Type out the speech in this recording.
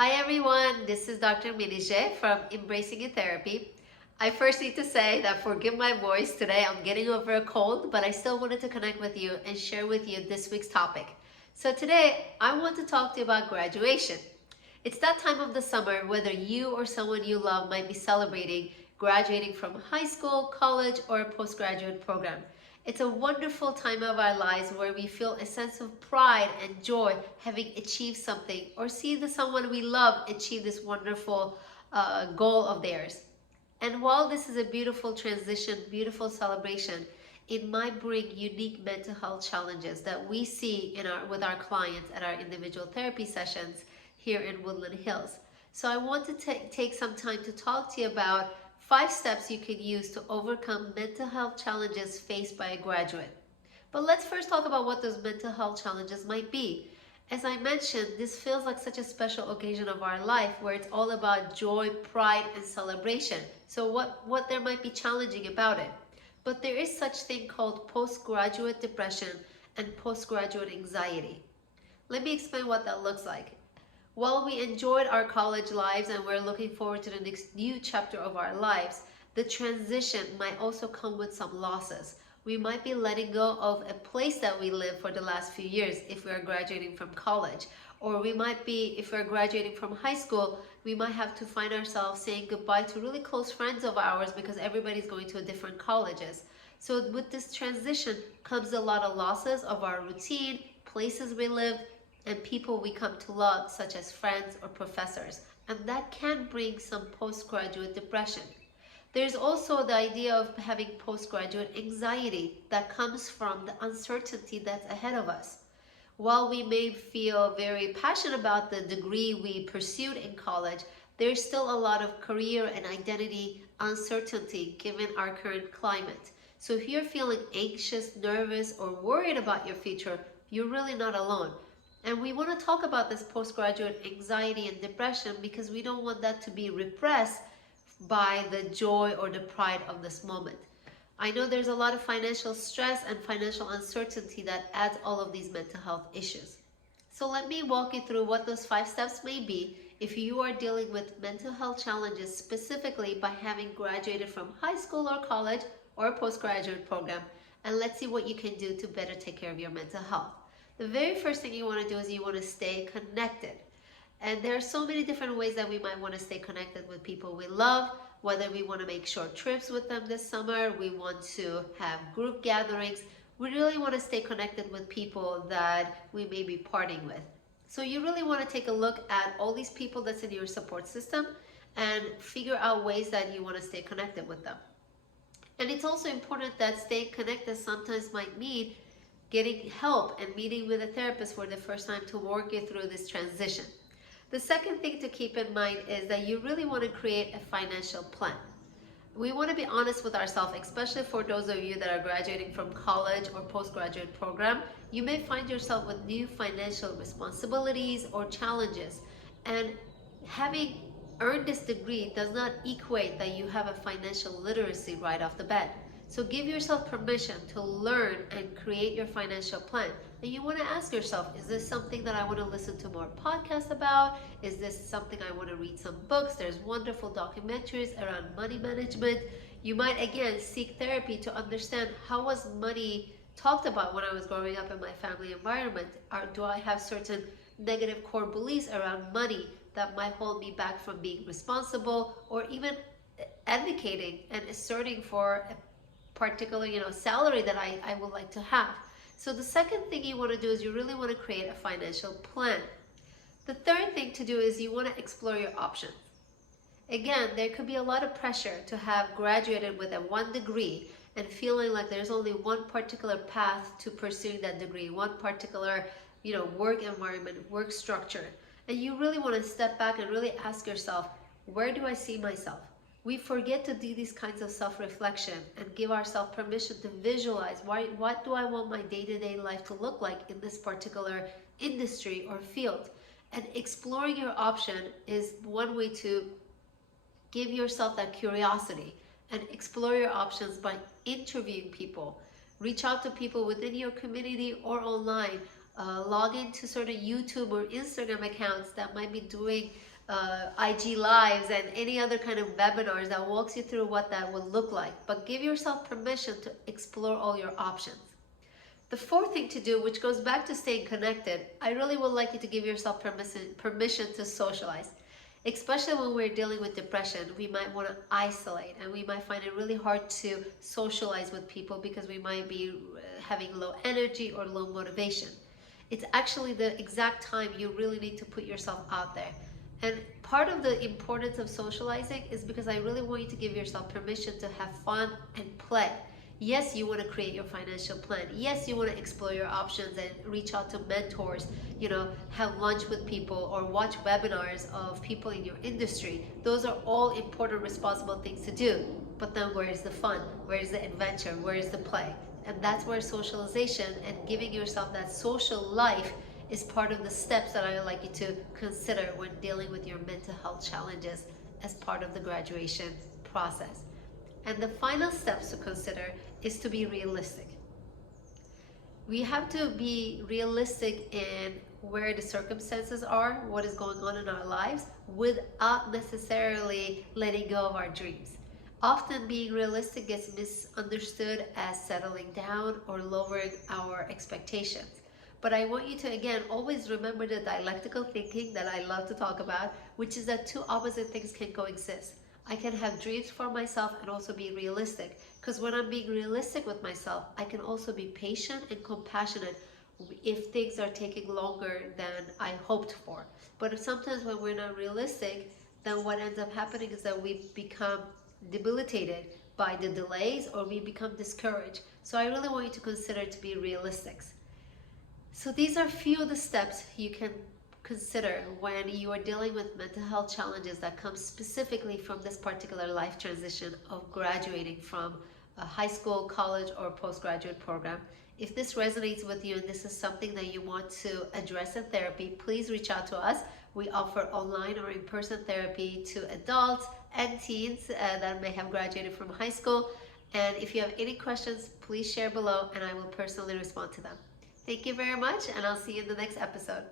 Hi everyone, this is Dr. Menije from Embracing in Therapy. I first need to say that forgive my voice today. I'm getting over a cold, but I still wanted to connect with you and share with you this week's topic. So today, I want to talk to you about graduation. It's that time of the summer whether you or someone you love might be celebrating graduating from high school, college, or a postgraduate program. It's a wonderful time of our lives where we feel a sense of pride and joy having achieved something or see the someone we love achieve this wonderful goal of theirs. And while this is a beautiful transition, beautiful celebration, it might bring unique mental health challenges that we see with our clients at our individual therapy sessions here in Woodland Hills. So I want to take some time to talk to you about 5 steps you can use to overcome mental health challenges faced by a graduate. But let's first talk about what those mental health challenges might be. As I mentioned, this feels like such a special occasion of our life where it's all about joy, pride, and celebration. So what there might be challenging about it? But there is such thing called postgraduate depression and postgraduate anxiety. Let me explain what that looks like. While we enjoyed our college lives and we're looking forward to the next new chapter of our lives, the transition might also come with some losses. We might be letting go of a place that we lived for the last few years if we are graduating from college. Or we might be, if we're graduating from high school, we might have to find ourselves saying goodbye to really close friends of ours because everybody's going to different colleges. So with this transition comes a lot of losses of our routine, places we lived, and people we come to love, such as friends or professors. And that can bring some postgraduate depression. There's also the idea of having postgraduate anxiety that comes from the uncertainty that's ahead of us. While we may feel very passionate about the degree we pursued in college, there's still a lot of career and identity uncertainty given our current climate. So if you're feeling anxious, nervous, or worried about your future, you're really not alone. And we want to talk about this postgraduate anxiety and depression because we don't want that to be repressed by the joy or the pride of this moment. I know there's a lot of financial stress and financial uncertainty that adds all of these mental health issues. So let me walk you through what those 5 steps may be if you are dealing with mental health challenges specifically by having graduated from high school or college or a postgraduate program. And let's see what you can do to better take care of your mental health. The very first thing you want to do is you want to stay connected. And there are so many different ways that we might want to stay connected with people we love, whether we want to make short trips with them this summer, we want to have group gatherings. We really want to stay connected with people that we may be parting with. So you really want to take a look at all these people that's in your support system and figure out ways that you want to stay connected with them. And it's also important that staying connected sometimes might mean getting help and meeting with a therapist for the first time to work you through this transition. The second thing to keep in mind is that you really want to create a financial plan. We want to be honest with ourselves, especially for those of you that are graduating from college or postgraduate program. You may find yourself with new financial responsibilities or challenges. And having earned this degree does not equate that you have a financial literacy right off the bat. So give yourself permission to learn and create your financial plan. And you want to ask yourself, is this something that I want to listen to more podcasts about? Is this something I want to read some books? There's wonderful documentaries around money management. You might again seek therapy to understand how was money talked about when I was growing up in my family environment. Or do I have certain negative core beliefs around money that might hold me back from being responsible or even advocating and asserting for a particular salary that I would like to have. So the second thing you want to do is you really want to create a financial plan. The third thing to do is you want to explore your options. Again, there could be a lot of pressure to have graduated with a 1 degree and feeling like there's only one particular path to pursuing that degree, one particular work environment, work structure. And you really want to step back and really ask yourself, where do I see myself? We forget to do these kinds of self-reflection and give ourselves permission to visualize what do I want my day-to-day life to look like in this particular industry or field. And exploring your option is one way to give yourself that curiosity and explore your options by interviewing people. Reach out to people within your community or online log into sort of YouTube or Instagram accounts that might be doing IG lives and any other kind of webinars that walks you through what that will look like. But give yourself permission to explore all your options. The fourth thing to do, which goes back to staying connected, I really would like you to give yourself permission to socialize. Especially when we're dealing with depression, we might want to isolate and we might find it really hard to socialize with people because we might be having low energy or low motivation. It's actually the exact time you really need to put yourself out there. And part of the importance of socializing is because I really want you to give yourself permission to have fun and play. Yes, you want to create your financial plan. Yes, you want to explore your options and reach out to mentors, have lunch with people or watch webinars of people in your industry. Those are all important, responsible things to do. But then where is the fun? Where is the adventure? Where is the play? And that's where socialization and giving yourself that social life is part of the steps that I would like you to consider when dealing with your mental health challenges as part of the graduation process. And the final steps to consider is to be realistic. We have to be realistic in where the circumstances are, what is going on in our lives, without necessarily letting go of our dreams. Often being realistic gets misunderstood as settling down or lowering our expectations. But I want you to, again, always remember the dialectical thinking that I love to talk about, which is that two opposite things can coexist. I can have dreams for myself and also be realistic. Because when I'm being realistic with myself, I can also be patient and compassionate if things are taking longer than I hoped for. But sometimes when we're not realistic, then what ends up happening is that we become debilitated by the delays or we become discouraged. So I really want you to consider to be realistic. So these are few of the steps you can consider when you are dealing with mental health challenges that come specifically from this particular life transition of graduating from a high school, college, or postgraduate program. If this resonates with you and this is something that you want to address in therapy, please reach out to us. We offer online or in-person therapy to adults and teens that may have graduated from high school. And if you have any questions, please share below and I will personally respond to them. Thank you very much, and I'll see you in the next episode.